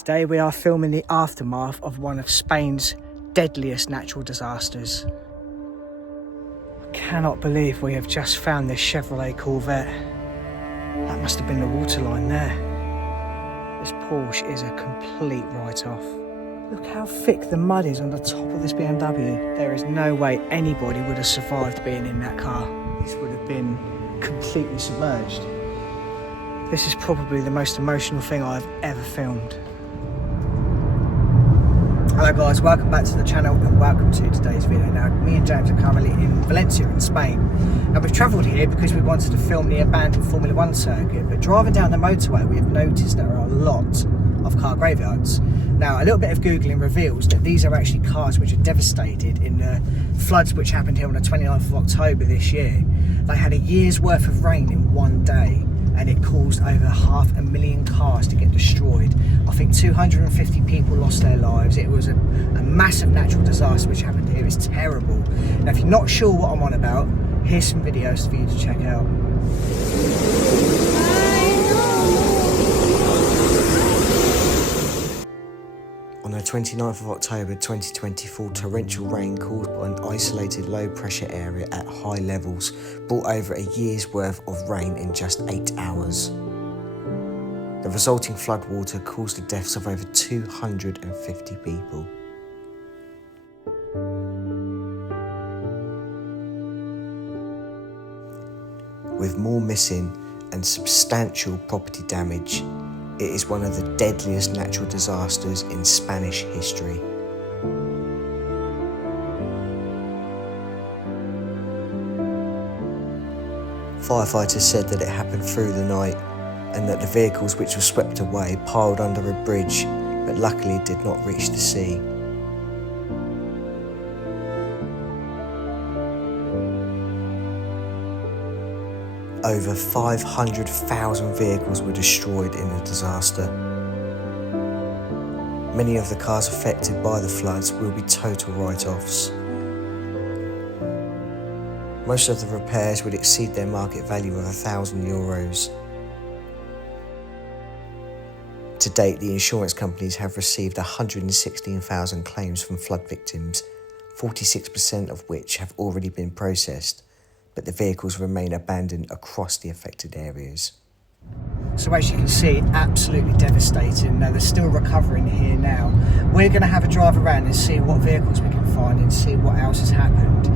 Today we are filming the aftermath of one of Spain's deadliest natural disasters. I cannot believe we have just found this Chevrolet Corvette. That must have been the waterline there. This Porsche is a complete write-off. Look how thick the mud is on the top of this BMW. There is no way anybody would have survived being in that car. This would have been completely submerged. This is probably the most emotional thing I've ever filmed. Hello guys, welcome back to the channel and welcome to today's video. Now, me and James are currently in Valencia in Spain. Now, we've travelled here because we wanted to film the abandoned Formula 1 circuit, but driving down the motorway we have noticed there are a lot of car graveyards. Now, a little bit of Googling reveals that these are actually cars which are devastated in the floods which happened here on the 29th of October this year. They had a year's worth of rain in one day, and it caused over 500,000 cars to get destroyed. I think 250 people lost their lives. It was a massive natural disaster which happened here. It's terrible. Now, if you're not sure what I'm on about, here's some videos for you to check out. On the 29th of October 2024, torrential rain caused by an isolated low pressure area at high levels brought over a year's worth of rain in just 8 hours. The resulting floodwater caused the deaths of over 250 people. With more missing and substantial property damage, it is one of the deadliest natural disasters in Spanish history. Firefighters said that it happened through the night and that the vehicles which were swept away piled under a bridge, but luckily did not reach the sea. Over 500,000 vehicles were destroyed in the disaster. Many of the cars affected by the floods will be total write-offs. Most of the repairs would exceed their market value of €1,000. To date, the insurance companies have received 116,000 claims from flood victims, 46% of which have already been processed, but the vehicles remain abandoned across the affected areas. So as you can see, absolutely devastating. Now, they're still recovering here now. We're going to have a drive around and see what vehicles we can find and see what else has happened.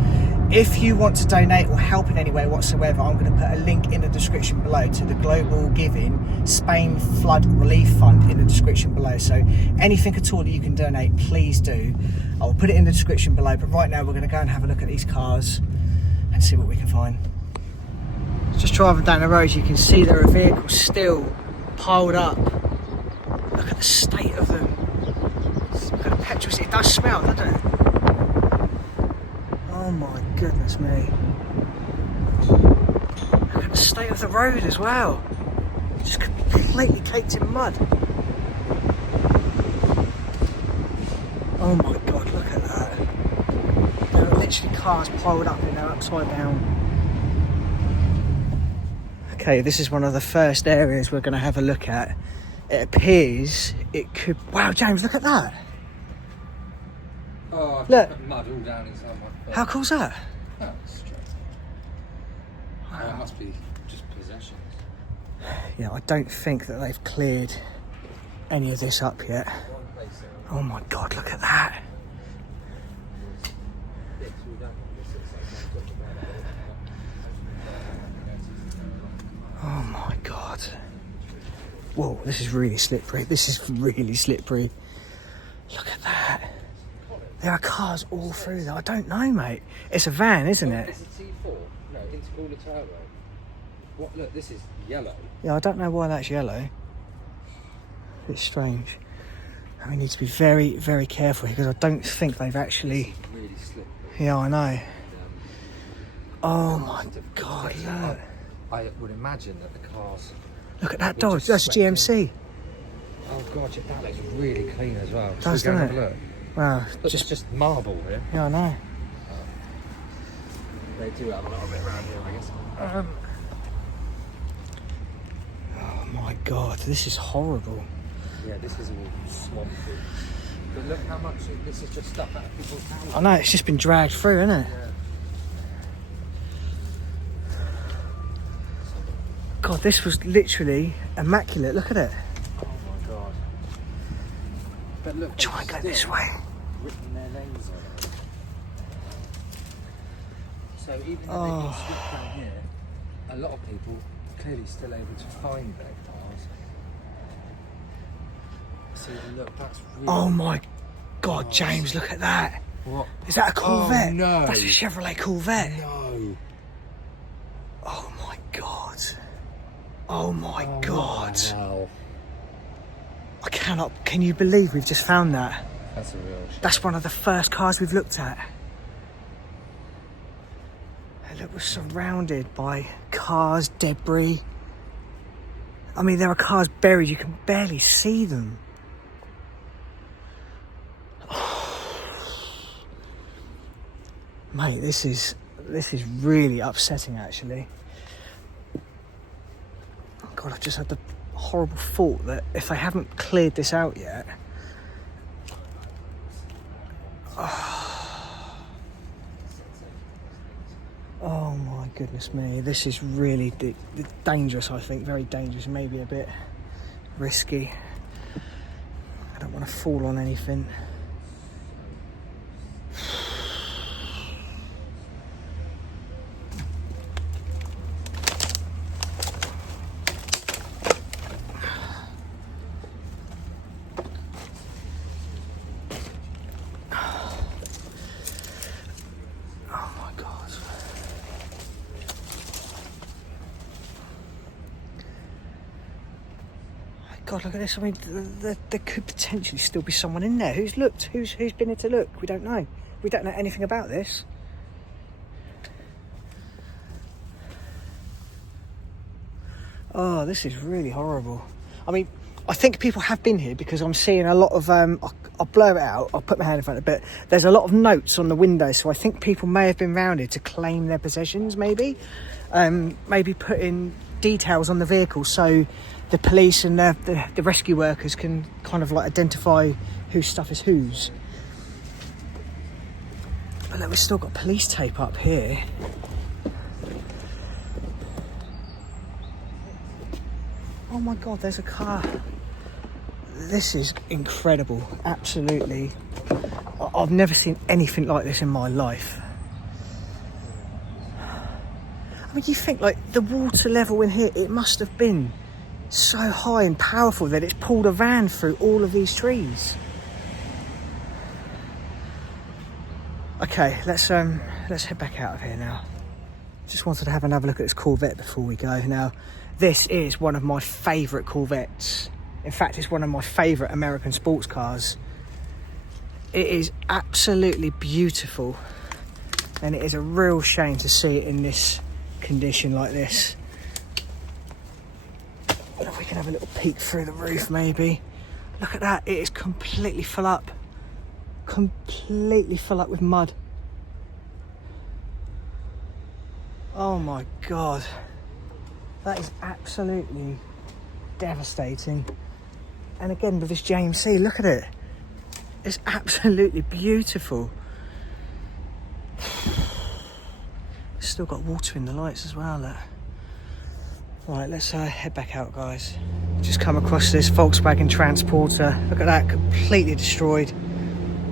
If you want to donate or help in any way whatsoever, I'm going to put a link in the description below to the Global Giving Spain Flood Relief Fund in the description below. So anything at all that you can donate, please do. I'll put it in the description below. But right now we're going to go and have a look at these cars and see what we can find. Just driving down the road, you can see there are vehicles still piled up. Look at the state of them. Look at the petrol. It does smell, doesn't it? Oh my goodness me. Look at the state of the road as well. Just completely caked in mud. Oh my god, look at that. There are literally cars piled up in there upside down. Okay, this is one of the first areas we're going to have a look at. It appears it could... Wow, James, look at that. Oh, I've look. got mud all down inside my foot. How cool's that? Oh, that's strange. Wow. Oh, it must be just possessions. Yeah, I don't think that they've cleared any of this up yet. Oh my god, look at that. Oh my god. Whoa, this is really slippery. This is really slippery. Look at that. There are cars all through there. I don't know, mate. It's a van, isn't it? It's a T4. No, intercooler turbo. What? Look, this is yellow. Yeah, I don't know why that's yellow. It's strange. And we need to be very, very careful here because I don't think they've actually... It's really slippery. Yeah, I know. And, oh my god, look. I would imagine that the cars... Look at that Dodge. That's a GMC. Oh god, that looks really clean as well. Does, Should we go and doesn't have a look? Wow. Look, just marble here. Yeah, I know. They do have a little bit around here, I guess. Oh my god, this is horrible. Yeah, this is all swampy. But look how much this is just stuff out of people's houses. I know, it's just been dragged through, isn't it? Yeah. God, this was literally immaculate. Look at it. Oh my god. But look, Try and go this way. Written their names on it. So even though they've been stripped down here, a lot of people clearly still able to find their cars. So look, that's really... Oh my God, James, look at that. What? Is that a Corvette? Oh no. That's a Chevrolet Corvette. No. Oh my God. Oh my God. Wow. I cannot, can you believe we've just found that? That's a real shame. That's one of the first cars we've looked at. And look, we're surrounded by cars, debris. I mean, there are cars buried, you can barely see them. Mate, this is really upsetting, actually. God, I've just had the horrible thought that if I haven't cleared this out yet... Oh my goodness me, this is really dangerous, I think, very dangerous, maybe a bit risky. I don't want to fall on anything. God, look at this. I mean, there could potentially still be someone in there. Who's looked? Who's been here to look? We don't know. We don't know anything about this. Oh, this is really horrible. I mean, I think people have been here because I'm seeing a lot of... I'll blur it out. I'll put my hand in front of it. But there's a lot of notes on the windows. So I think people may have been round here to claim their possessions, maybe. Maybe put in details on the vehicle so the police and the rescue workers can kind of like identify whose stuff is whose. But look, we've still got police tape up here. Oh my God, there's a car. This is incredible, absolutely. I've never seen anything like this in my life. I mean, you think like the water level in here, it must have been so high and powerful that it's pulled a van through all of these trees. Okay, let's head back out of here now. Just wanted to have another look at this Corvette before we go. Now, this is one of my favourite Corvettes. In fact, it's one of my favourite American sports cars. It is absolutely beautiful, and it is a real shame to see it in this condition like this. If we can have a little peek through the roof, maybe. Look at that, it is completely full up. Completely full up with mud. Oh my God. That is absolutely devastating. And again, with this JMC, look at it. It's absolutely beautiful. Still got water in the lights as well, look. Right, let's head back out, guys. Just come across this Volkswagen Transporter. Look at that, completely destroyed.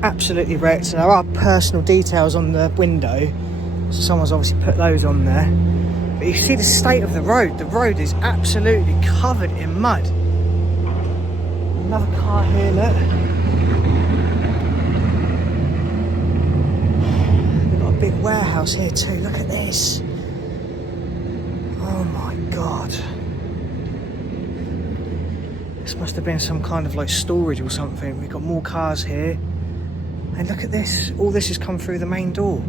Absolutely wrecked. There are personal details on the window, so someone's obviously put those on there. But you see the state of the road. The road is absolutely covered in mud. Another car here, look. We've got a big warehouse here too. Look at this. Oh my God. This must have been some kind of like storage or something. We've got more cars here. And look at this. All this has come through the main door.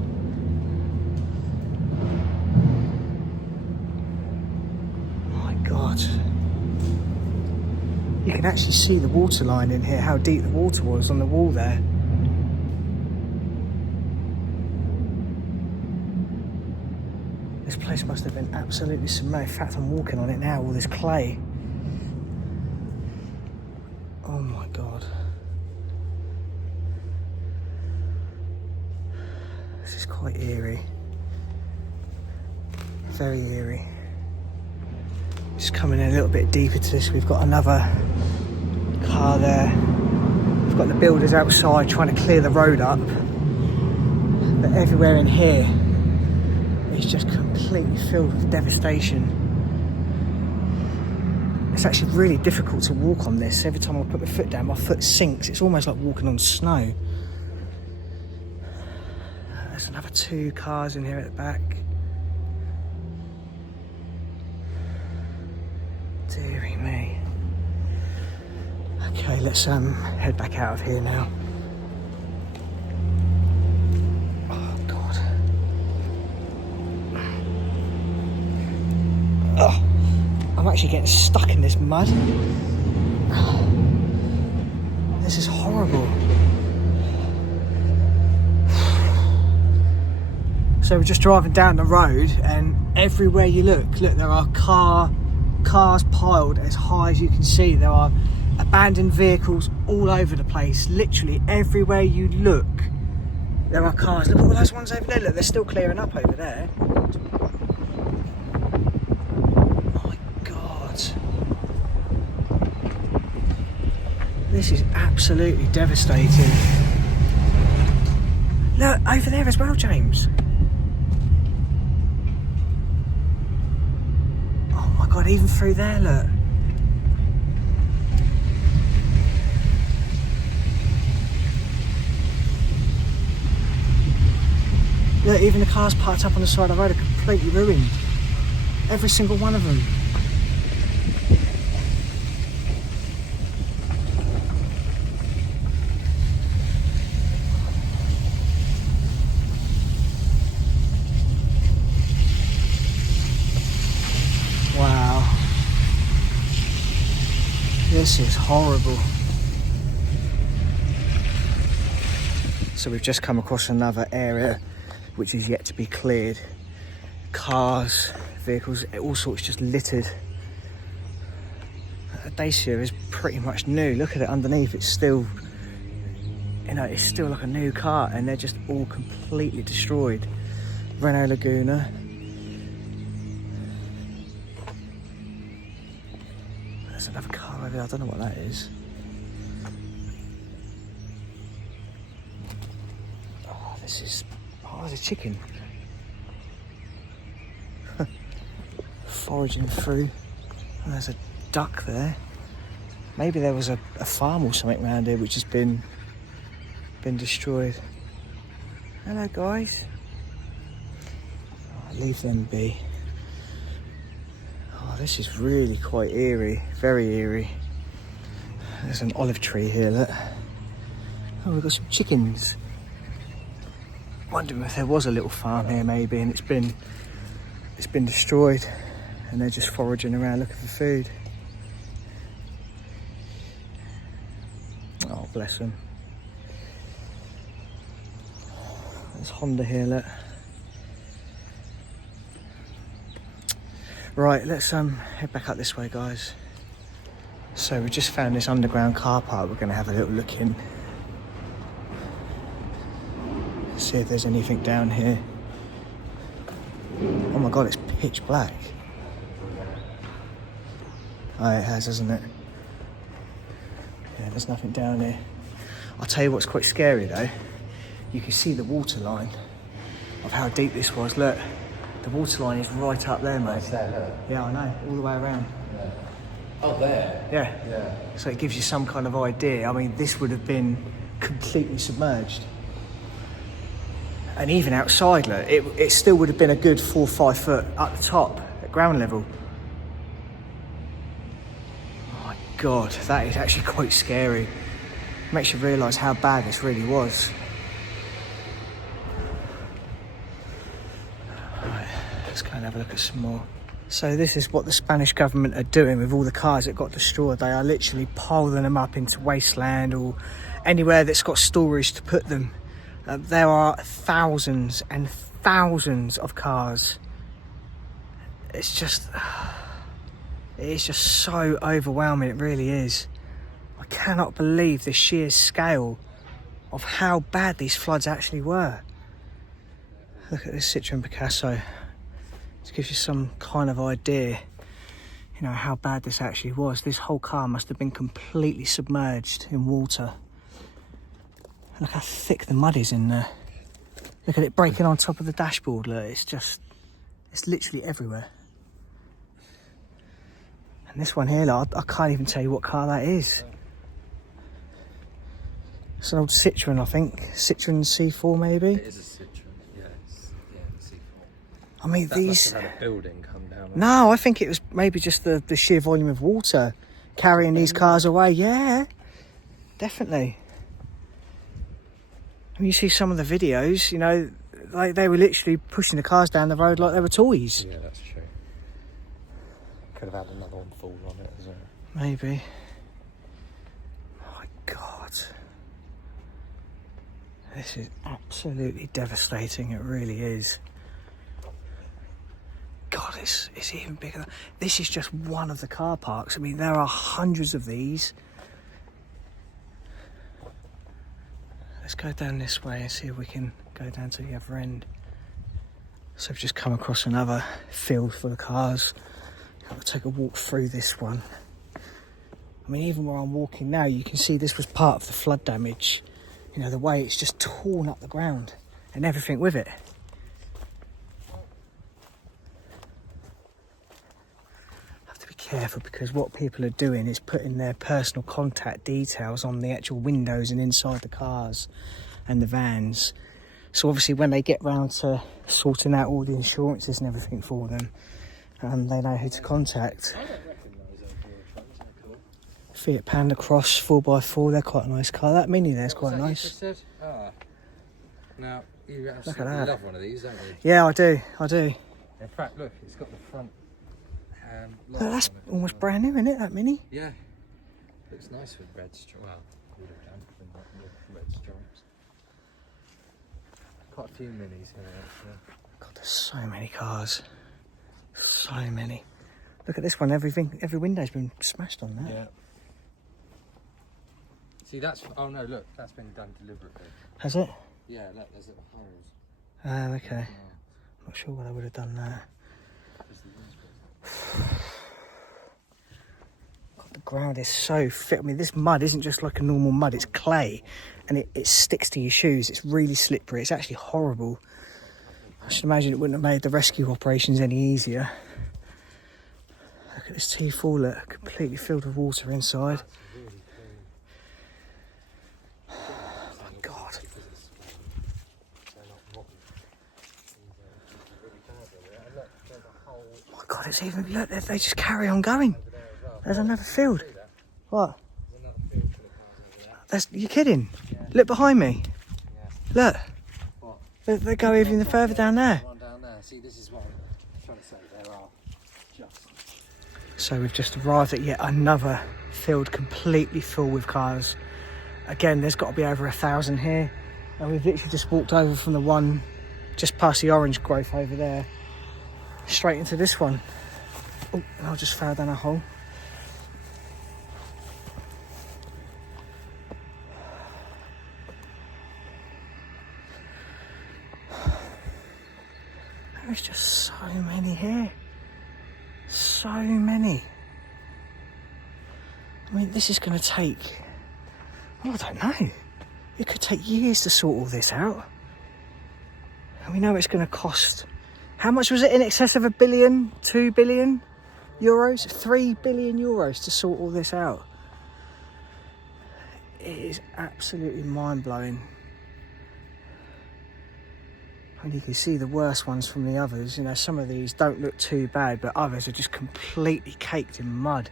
My God. You can actually see the water line in here, how deep the water was on the wall there. This place must have been absolutely submerged. In fact, I'm walking on it now, all this clay. Oh my God. This is quite eerie. Very eerie. Just coming in a little bit deeper to this, we've got another car there. We've got the builders outside trying to clear the road up. But everywhere in here is just completely filled with devastation. It's actually really difficult to walk on this. Every time I put my foot down, my foot sinks. It's almost like walking on snow. There's another 2 cars in here at the back. Deary me. Okay, let's head back out of here now. Oh God. Oh, I'm actually getting stuck in this mud. This is horrible. So we're just driving down the road, and everywhere you look, there are cars piled as high as you can see. There are abandoned vehicles all over the place. Literally everywhere you look, there are cars. Look at all those ones over there. Look, they're still clearing up over there. My God. This is absolutely devastating. Look, over there as well, James. Oh my God, even through there, look. Look, even the cars parked up on the side of the road are completely ruined. Every single one of them. Wow. This is horrible. So we've just come across another area which is yet to be cleared. Cars, vehicles, all sorts just littered. Dacia is pretty much new. Look at it underneath, it's still, you know, it's still like a new car, and they're just all completely destroyed. Renault Laguna. There's another car over there, I don't know what that is. Oh, this is, oh, there's a chicken. Foraging through. Oh, there's a duck there. Maybe there was a farm or something around here which has been destroyed. Hello guys. Oh, leave them be. Oh, this is really quite eerie, very eerie. There's an olive tree here, look. Oh, we've got some chickens. Wondering if there was a little farm here maybe, and it's been destroyed, and they're just foraging around looking for food. Oh, bless them. There's Honda here, look. Right, let's head back up this way, guys. So we just found this underground car park. We're going to have a little look in. See if there's anything down here. Oh my God, it's pitch black. Oh, it has, hasn't it? Yeah, there's nothing down here. I'll tell you what's quite scary though. You can see the water line of how deep this was. Look, the water line is right up there, mate. Yeah, I know, all the way around. Yeah. Oh, there? Yeah. Yeah. So it gives you some kind of idea. I mean, this would have been completely submerged. And even outside, look, it still would have been a good 4 or 5 foot up the top at ground level. Oh my God, that is actually quite scary. Makes you realise how bad this really was. Right, let's go and have a look at some more. So this is what the Spanish government are doing with all the cars that got destroyed. They are literally piling them up into wasteland or anywhere that's got storage to put them. There are thousands and thousands of cars. It's just so overwhelming, it really is. I cannot believe the sheer scale of how bad these floods actually were. Look at this Citroen Picasso. To give you some kind of idea, you know, how bad this actually was. This whole car must have been completely submerged in water. Look how thick the mud is in there. Look at it breaking on top of the dashboard. Look, it's literally everywhere. And this one here, look, I can't even tell you what car that is. It's an old Citroen, I think. Citroen C4 maybe? It is a Citroen, yeah, it's C4. I mean, That these... must have had a building come down. No, I think it was maybe just the sheer volume of water carrying these cars away. Yeah, definitely. When you see some of the videos, you know, like they were literally pushing the cars down the road like they were toys. Yeah, that's true. Could have had another one fall on it as well. Maybe. My God. This is absolutely devastating, it really is. God, it's even bigger. This is just one of the car parks. I mean, there are hundreds of these. Let's go down this way and see if we can go down to the other end. So we've just come across another field full of cars. I'll take a walk through this one. I mean, even where I'm walking now, you can see this was part of the flood damage. You know, the way it's just torn up the ground and everything with it. Have to be careful because what people are doing is putting their personal contact details on the actual windows and inside the cars and the vans. So obviously when they get round to sorting out all the insurances and everything for them, they know who to contact. I don't recognise those Eurotrons, isn't that cool? Fiat Panda Cross 4x4, they're quite a nice car. That Mini there's quite What was that nice. you just said? Ah. Now, you Look at absolutely that. love one of these, don't you? Yeah, I do. In fact, look, it's got the front Look, that's almost brand new, isn't it, that Mini? Yeah. Looks nice with red stripes. Well, would have done with red stripes. Quite a few minis here, actually. God, there's so many cars. So many. Look at this one, every window's been smashed on that. Yeah. See, that's... Oh, no, look, that's been done deliberately. Has it? Yeah, look, there's little holes. Oh, okay. Yeah. Not sure why they would have done that. God, the ground is so thick. I mean, this mud isn't just like a normal mud, it's clay. And it sticks to your shoes. It's really slippery. It's actually horrible. I should imagine it wouldn't have made the rescue operations any easier. Look at this T4, look, completely filled with water inside. Oh my God. Oh my God, it's even, look, they just carry on going. There's another field. What? You're kidding? Look behind me. Look. They go even further down there. See, this is what I'm trying to say. There are just... So we've just arrived at yet another field completely full with cars. Again, there's got to be over 1,000 here. And we've literally just walked over from the one just past the orange growth over there, straight into this one. Oh, and I just fell down a hole. There's just so many here. So many. I mean, this is going to take... Oh, I don't know. It could take years to sort all this out. And we know it's going to cost... How much was it? In excess of 1 billion? 2 billion euros? 3 billion euros to sort all this out. It is absolutely mind-blowing. And you can see the worst ones from the others. You know, some of these don't look too bad, but others are just completely caked in mud.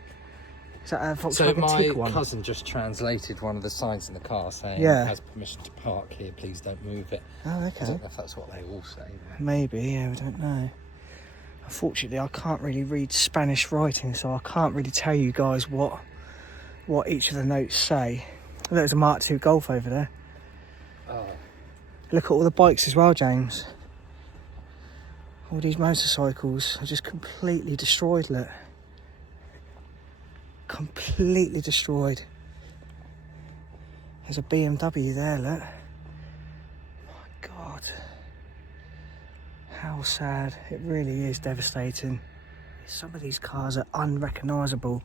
Is that a Volkswagen Tig one? My cousin just translated one of the signs in the car saying, Yeah. "It has permission to park here, please don't move it." Oh, I okay. don't know if that's what they all say. Maybe, yeah, we don't know. Unfortunately, I can't really read Spanish writing, so I can't really tell you guys what each of the notes say. There's a Mark II Golf over there. Oh. Look at all the bikes as well, James. All these motorcycles are just completely destroyed, look. Completely destroyed. There's a BMW there, look. My God. How sad. It really is devastating. Some of these cars are unrecognisable.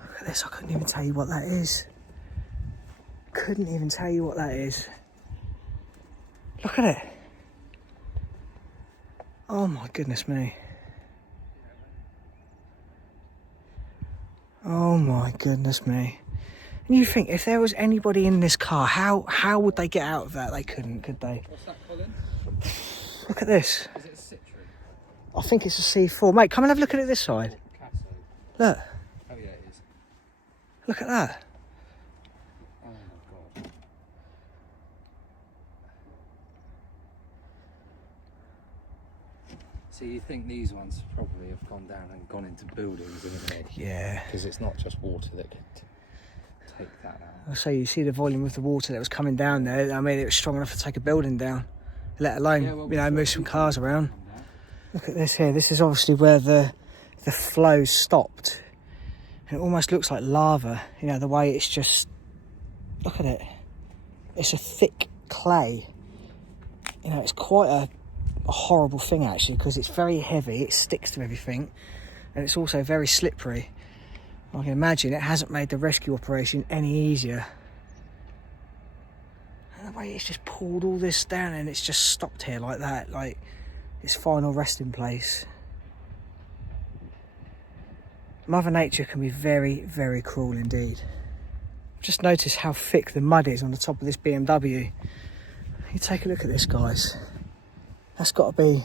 Look at this, I couldn't even tell you what that is. Couldn't even tell you what that is. Look at it. Oh my goodness me. Oh my goodness me. And you think, if there was anybody in this car, how would they get out of that? They couldn't, could they? What's that, Colin? Look at this. Is it a Citroen? I think it's a C4. Mate, come and have a look at it this side. Castle. Look. Oh yeah, it is. Look at that. Oh my God. So you think these ones probably have gone down and gone into buildings, haven't they? Yeah. Because it's not just water that could take that out. So you see the volume of the water that was coming down there. I mean, it was strong enough to take a building down, let alone, move some cars around. Look at this here. This is obviously where the flow stopped. It almost looks like lava, the way it's just, look at it. It's a thick clay. It's quite a horrible thing actually, because it's very heavy, it sticks to everything, and it's also very slippery. I can imagine it hasn't made the rescue operation any easier. And the way it's just pulled all this down and it's just stopped here like that, like its final resting place. Mother Nature can be very, very cruel indeed. Just notice how thick the mud is on the top of this BMW. You take a look at this, guys. That's got to be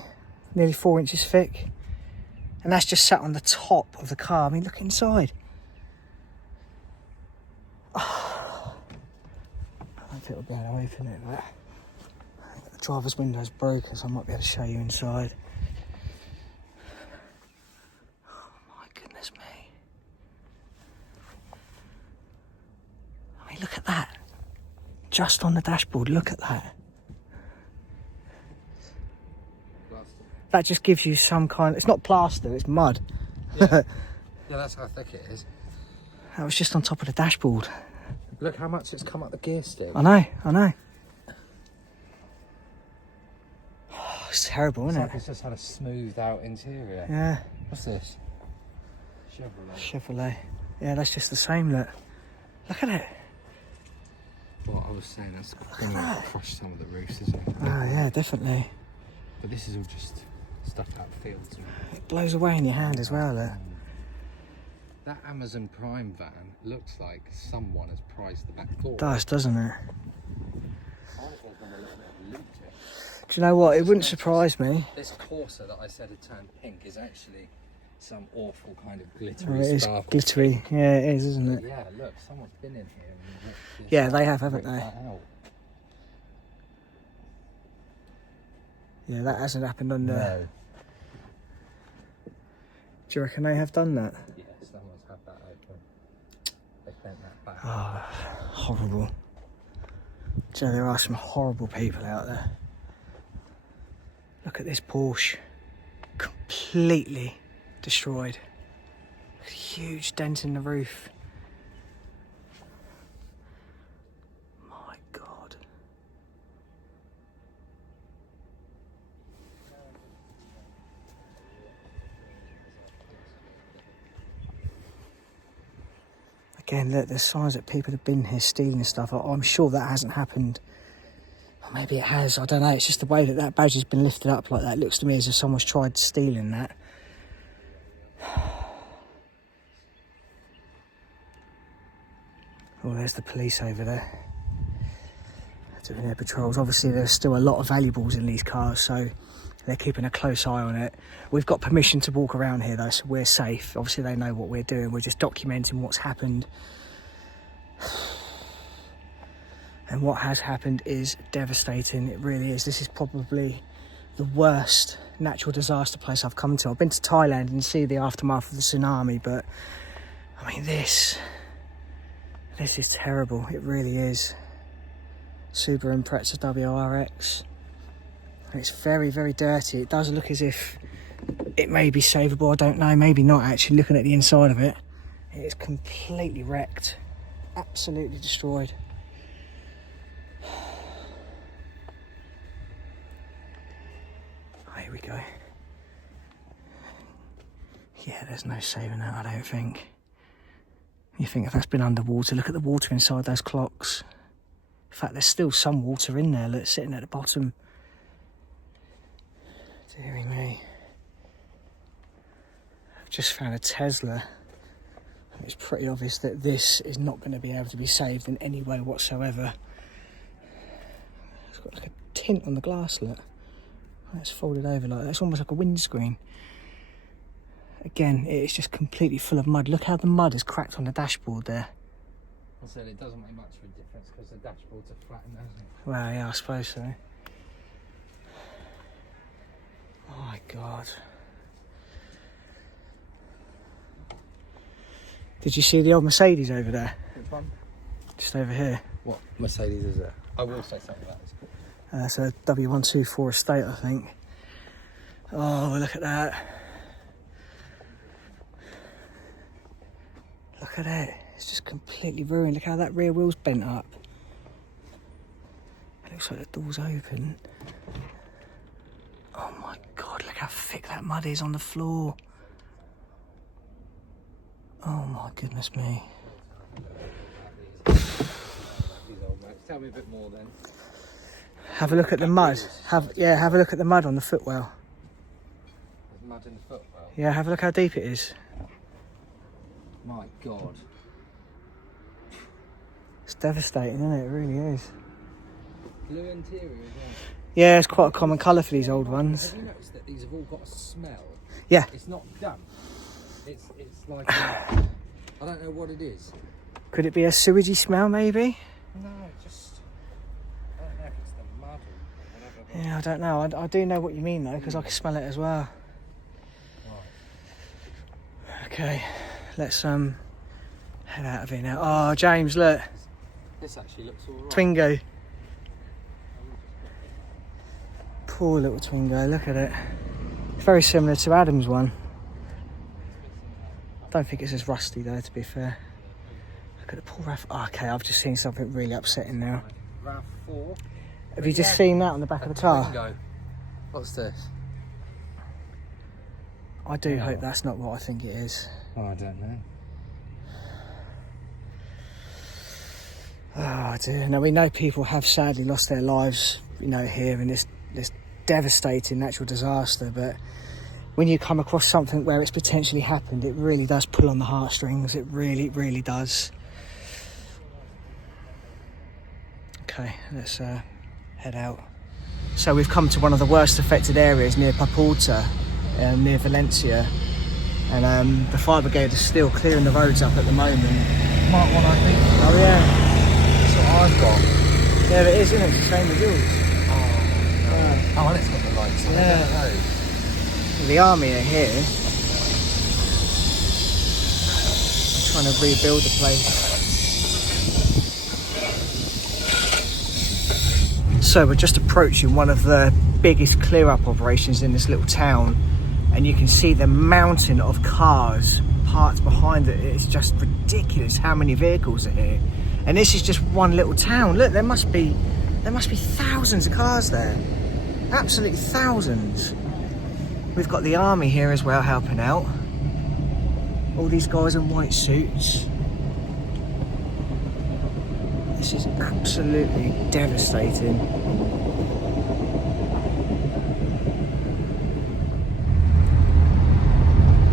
nearly 4 inches thick. And that's just sat on the top of the car. I mean, look inside. Oh. I don't think we'll be able to open it, but the driver's window's broken, so I might be able to show you inside. Oh my goodness me. I mean, look at that. Just on the dashboard, look at that. That just gives you some kind... It's not plaster, it's mud. Yeah, yeah, that's how thick it is. That was just on top of the dashboard. Look how much it's come up the gear still. I know. Oh, it's terrible, isn't it? Like it's just had a smoothed out interior. Yeah. What's this? Chevrolet. Yeah, that's just the same, look. Look at it. Well, I was saying that's going to crush some of the roofs, isn't it? Oh, yeah, definitely. But this is all just stuff out of fields. It blows away in your hand as well, look. That Amazon Prime van looks like someone has prized the back door. It does, doesn't it? I think there's been a little bit of loot here. Do you know what? It wouldn't surprise me. This Corsa that I said had turned pink is actually some awful kind of Oh, glittery it is sparkle. glittery. Yeah, it is, isn't it? Yeah, look, someone's been in here and walked this Yeah, out they have, and haven't ripped they? that out. Yeah, that hasn't happened on the... No. Do you reckon they have done that? Yeah, someone's had that open. They bent that back. Oh, horrible. Do you know, there are some horrible people out there. Look at this Porsche. Completely destroyed. A huge dent in the roof. My God. Again, look, there's signs that people have been here stealing stuff. I'm sure that hasn't happened. Or maybe it has, I don't know. It's just the way that that badge has been lifted up like that. It looks to me as if someone's tried stealing that. Oh, there's the police over there. They're doing their patrols. Obviously, there's still a lot of valuables in these cars, so they're keeping a close eye on it. We've got permission to walk around here, though, so we're safe. Obviously, they know what we're doing. We're just documenting what's happened. And what has happened is devastating. It really is. This is probably the worst natural disaster place I've come to. I've been to Thailand and see the aftermath of the tsunami, but I mean, this is terrible. It really is. Subaru Impreza WRX. It's very, very dirty. It does look as if it may be savable. I don't know. Maybe not, actually, looking at the inside of it. It is completely wrecked, absolutely destroyed. Here we go. Yeah, there's no saving that, I don't think. You think if that's been underwater, look at the water inside those clocks. In fact, there's still some water in there that's sitting at the bottom. Deary me. I've just found a Tesla. It's pretty obvious that this is not going to be able to be saved in any way whatsoever. It's got like a tint on the glass, look. It's folded over like that. It's almost like a windscreen. Again, it's just completely full of mud. Look how the mud is cracked on the dashboard there. I said it doesn't make much of a difference because the dashboards are flattened, isn't it? Well, yeah, I suppose so. Oh my God. Did you see the old Mercedes over there? Which one? Just over here. What Mercedes is it? I will say something about this. It's a W124 estate, I think. Oh, look at that. Look at it. It's just completely ruined. Look how that rear wheel's bent up. It looks like the door's open. Oh my God, look how thick that mud is on the floor. Oh my goodness me. Tell me a bit more then. Have a look at the mud. Have a look at the mud on the footwell. There's mud in the footwell. Yeah, have a look how deep it is. My God. It's devastating, isn't it? It really is. Blue interior as well. Yeah, it's quite a common colour for these old ones. Have you noticed that these have all got a smell? Yeah. It's not damp. It's like I don't know what it is. Could it be a sewagey smell, maybe? No, just I don't know if it's the mud or whatever. Yeah, I don't know. I do know what you mean though, because I can smell it as well. Right. Okay, let's head out of here now. Oh, James, look, This actually looks all right. Twingo. Poor little Twingo. Look at it. It's very similar to Adam's one. I don't think it's as rusty though, to be fair. Look at the poor RAV. Oh, okay, I've just seen something really upsetting now. RAV4. Have you just seen that on the back of the car? Twingo. What's this? I do hope that's not what I think it is. Oh, I don't know. Oh dear. Now we know people have sadly lost their lives, you know, here in this devastating natural disaster, but when you come across something where it's potentially happened, it really does pull on the heartstrings. It really, really does. Okay, let's head out. So we've come to one of the worst affected areas near Paiporta, near Valencia, and the fire brigade is still clearing the roads up at the moment. Mark one, I think. Oh yeah, That's what I've got. yeah, it is, isn't it? It's the same with yours. Oh, and it's got the lights on. Yeah. I don't know. The army are here. I'm trying to rebuild the place. So we're just approaching one of the biggest clear-up operations in this little town, and you can see the mountain of cars parked behind it. It's just ridiculous how many vehicles are here. And this is just one little town. Look, there must be thousands of cars there. Absolutely thousands. We've got the army here as well helping out. All these guys in white suits. This is absolutely devastating.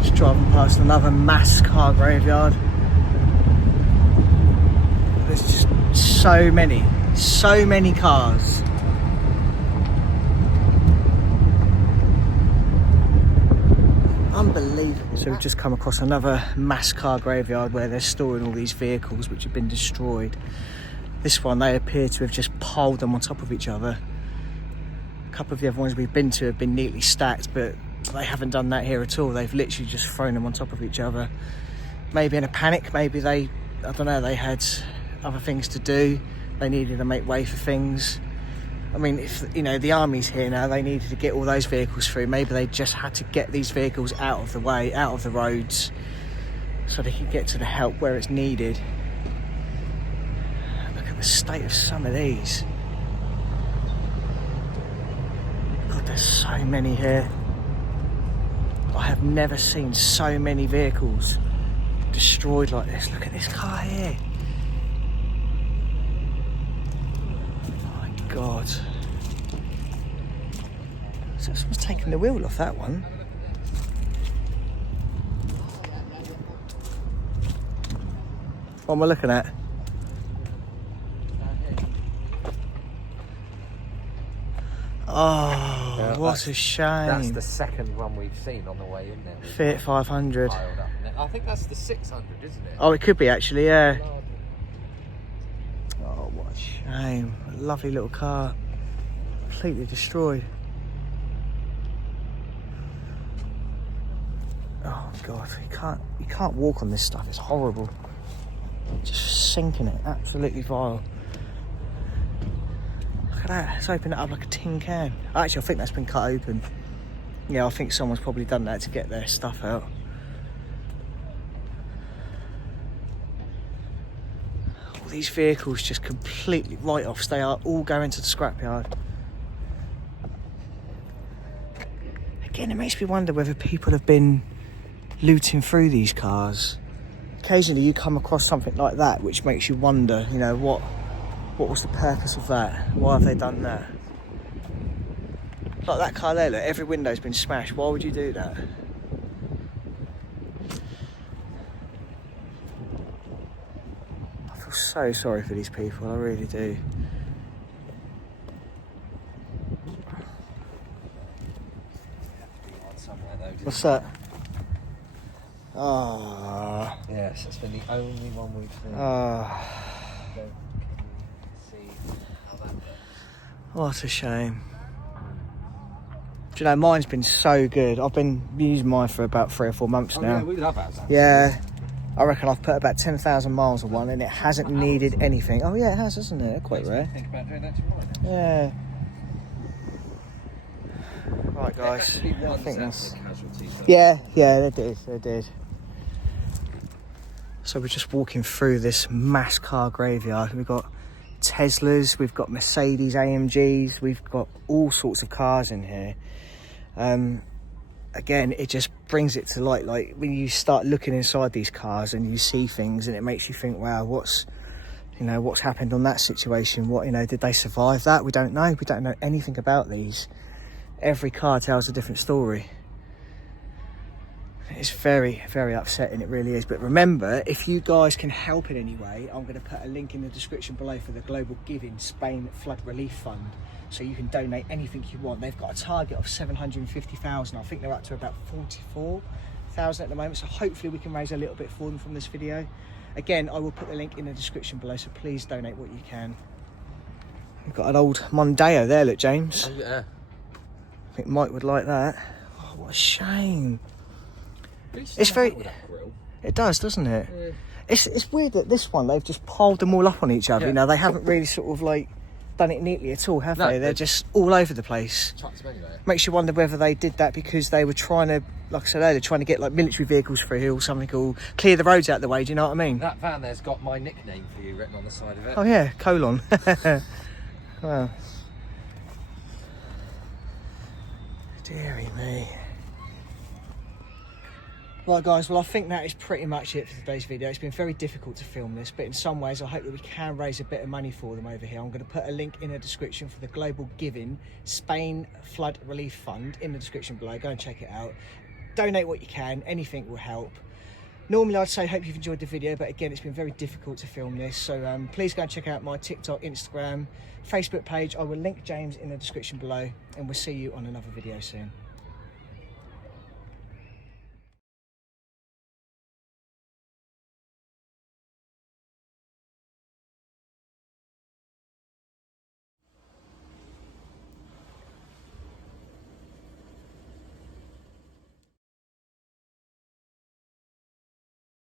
Just driving past another mass car graveyard. There's just so many cars. Unbelievable. So we've just come across another mass car graveyard where they're storing all these vehicles which have been destroyed. This one, they appear to have just piled them on top of each other. A couple of the other ones we've been to have been neatly stacked, but they haven't done that here at all. They've literally just thrown them on top of each other. Maybe in a panic, maybe I don't know, they had other things to do. They needed to make way for things. I mean, if, you know, the army's here now, they needed to get all those vehicles through. Maybe they just had to get these vehicles out of the way, out of the roads. so they can get to the help where it's needed. Look at the state of some of these. God, there's so many here. I have never seen so many vehicles destroyed like this. Look at this car here. Oh my God. So someone's taken the wheel off that one. What am I looking at? Oh, Yeah, what a shame. That's the second one we've seen on the way in there. Fiat 500. I think that's the 600, isn't it? Oh, it could be actually, yeah. Oh, what a shame. A lovely little car. Completely destroyed. Oh God, you can't walk on this stuff, it's horrible. Just sinking it, absolutely vile. Look at that, it's opened it up like a tin can. Actually, I think that's been cut open. Yeah, I think someone's probably done that to get their stuff out. All these vehicles just completely write-offs. They are all going to the scrapyard. Again, it makes me wonder whether people have been looting through these cars. Occasionally you come across something like that which makes you wonder, you know, what was the purpose of that? Why have they done that? Like that car there, look, every window's been smashed. Why would you do that? I feel so sorry for these people, I really do. What's that? Ah. Yes, it's been the only one we've seen. Ah. Don't see how that works. What a shame. Do you know, mine's been so good. I've been using mine for about 3 or 4 months now. Yeah, we love ours. Yeah. I reckon I've put about 10,000 miles on one and it hasn't needed anything. Oh yeah, it has, hasn't it? They're quite rare. Think about doing that tomorrow now. Yeah. Right guys, Actually, I one's think that's... ethnic casualties, though. Yeah, they did. So we're just walking through this mass car graveyard. We've got Teslas, we've got Mercedes AMGs, we've got all sorts of cars in here. Again, it just brings it to light, like when you start looking inside these cars and you see things and it makes you think, wow, what's happened on that situation? What, did they survive that? We don't know. We don't know anything about these. Every car tells a different story. It's very, very upsetting, it really is. But remember, if you guys can help in any way, I'm going to put a link in the description below for the Global Giving Spain Flood Relief Fund, so you can donate anything you want. They've got a target of 750,000. I think they're up to about 44,000 at the moment, so hopefully we can raise a little bit for them from this video. Again, I will put the link in the description below, so please donate what you can. We've got an old Mondeo there, look, James. Oh, yeah. I think Mike would like that. Oh, what a shame. It's very... with that grill. It does, doesn't it? Yeah. It's weird that this one, they've just piled them all up on each other. Yeah. They haven't really sort of like done it neatly at all, have No, they? They're just all over the place. Chucked them anyway. Makes you wonder whether they did that because they were trying to, like I said earlier, trying to get like military vehicles through or something, or clear the roads out of the way. Do you know what I mean? That van there's got my nickname for you written on the side of it. Oh yeah, colon. Wow. Deary me. Right guys, well I think that is pretty much it for today's video. It's been very difficult to film this, but in some ways I hope that we can raise a bit of money for them over here. I'm going to put a link in the description for the Global Giving Spain Flood Relief Fund in the description below. Go and check it out. Donate what you can, anything will help. Normally I'd say hope you've enjoyed the video, but again it's been very difficult to film this, so please go and check out my TikTok, Instagram, Facebook page. I will link James in the description below, and we'll see you on another video soon.